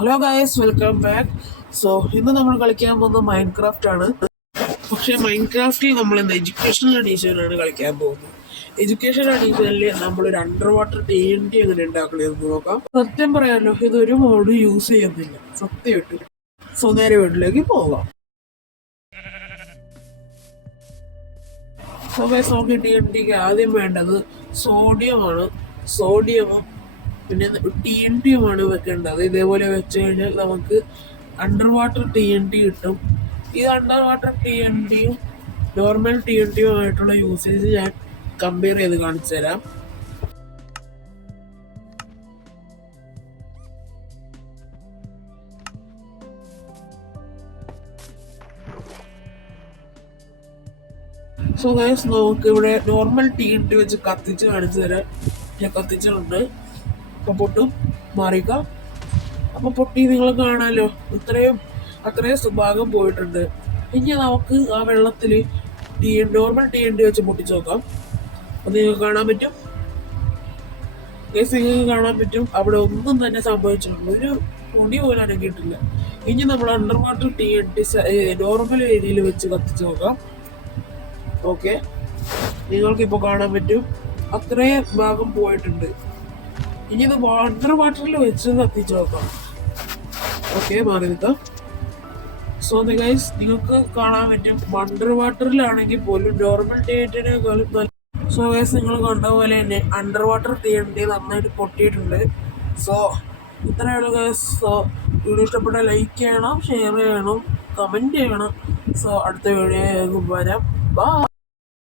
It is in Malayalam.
Hello guys, welcome back. So ഇന്ന് നമ്മൾ കളിക്കാൻ പോകുന്നത് മൈൻക്രാഫ്റ്റ് ആണ്. പക്ഷേ മൈൻക്രാഫ്റ്റിൽ നമ്മൾ എഡ്യൂക്കേഷണൽ എഡീഷനാണ് കളിക്കാൻ പോകുന്നത്. എഡ്യൂക്കേഷണൽ എഡീഷനിൽ നമ്മളൊരു അണ്ടർ വാട്ടർ TNT എങ്ങനെ ഉണ്ടാക്കണമെന്ന് നോക്കാം. സത്യം പറയാമല്ലോ, ഇതൊരു മോഡ് യൂസ് ചെയ്യുന്നില്ല സത്യമായിട്ട്. സോ നേരെ വീട്ടിലേക്ക് പോകാം. സോ ഗൈസ്, നമുക്ക് TNTക്ക് ആദ്യം വേണ്ടത് സോഡിയമാണ്. സോഡിയമും പിന്നെ TNTയുമാണ് വെക്കേണ്ടത്. ഇതേപോലെ വെച്ച് കഴിഞ്ഞാൽ നമുക്ക് അണ്ടർ വാട്ടർ TNT കിട്ടും. ഈ അണ്ടർ വാട്ടർ TNTയും നോർമൽ TNTയുമായിട്ടുള്ള യൂസേജ് ഞാൻ കമ്പയർ ചെയ്ത് കാണിച്ചു തരാം. സോ ഗൈസ്, നമുക്ക് ഇവിടെ നോർമൽ TNT വെച്ച് കത്തിച്ച് കാണിച്ചു തരാം. ഞാൻ കത്തിച്ചിട്ടുണ്ട്. അപ്പം പൊട്ടും മാറിക്ക. അപ്പം പൊട്ടി നിങ്ങൾ കാണാമല്ലോ, അത്രയും സുഭാഗം പോയിട്ടുണ്ട്. ഇനി നമുക്ക് ആ വെള്ളത്തിൽ നോർമൽ TNT വെച്ച് പൊട്ടിച്ച് നോക്കാം. അത് നിങ്ങൾക്ക് കാണാൻ പറ്റും. നിങ്ങൾക്ക് കാണാൻ പറ്റും അവിടെ ഒന്നും തന്നെ സംഭവിച്ചിട്ടുണ്ട്. ഒരു പൊടി പോലും അനങ്ങിയിട്ടില്ല. ഇനി നമ്മൾ അണ്ടർ വാട്ടർ TNT നോർമൽ ഏരിയയിൽ വെച്ച് കത്തിച്ച് നോക്കാം. ഓക്കെ, നിങ്ങൾക്കിപ്പോൾ കാണാൻ പറ്റും അത്രയും ഭാഗം പോയിട്ടുണ്ട്. ഇനി ഇത് അണ്ടർ വാട്ടറിൽ വെച്ച് കത്തിച്ച് നോക്കാം. ഓക്കെ, മാറി നിൽക്കാം. സോ ഗൈസ്, നിങ്ങൾക്ക് കാണാൻ പറ്റും അണ്ടർ വാട്ടറിലാണെങ്കിൽ പോലും നോർമൽ TNTനേക്കാളും നല്ല. സോ ഗൈസ്, നിങ്ങൾ കണ്ട പോലെ തന്നെ അണ്ടർ വാട്ടർ TNT നന്നായിട്ട് പൊട്ടിയിട്ടുണ്ട്. സോ ഇത്രയുള്ള ഗൈസ്. സോ വീഡിയോ ഇഷ്ടപ്പെട്ടാൽ ലൈക്ക് ചെയ്യണം, ഷെയർ ചെയ്യണം, കമൻറ്റ് ചെയ്യണം. സോ അടുത്ത വീഡിയോ വരാം. ബൈ.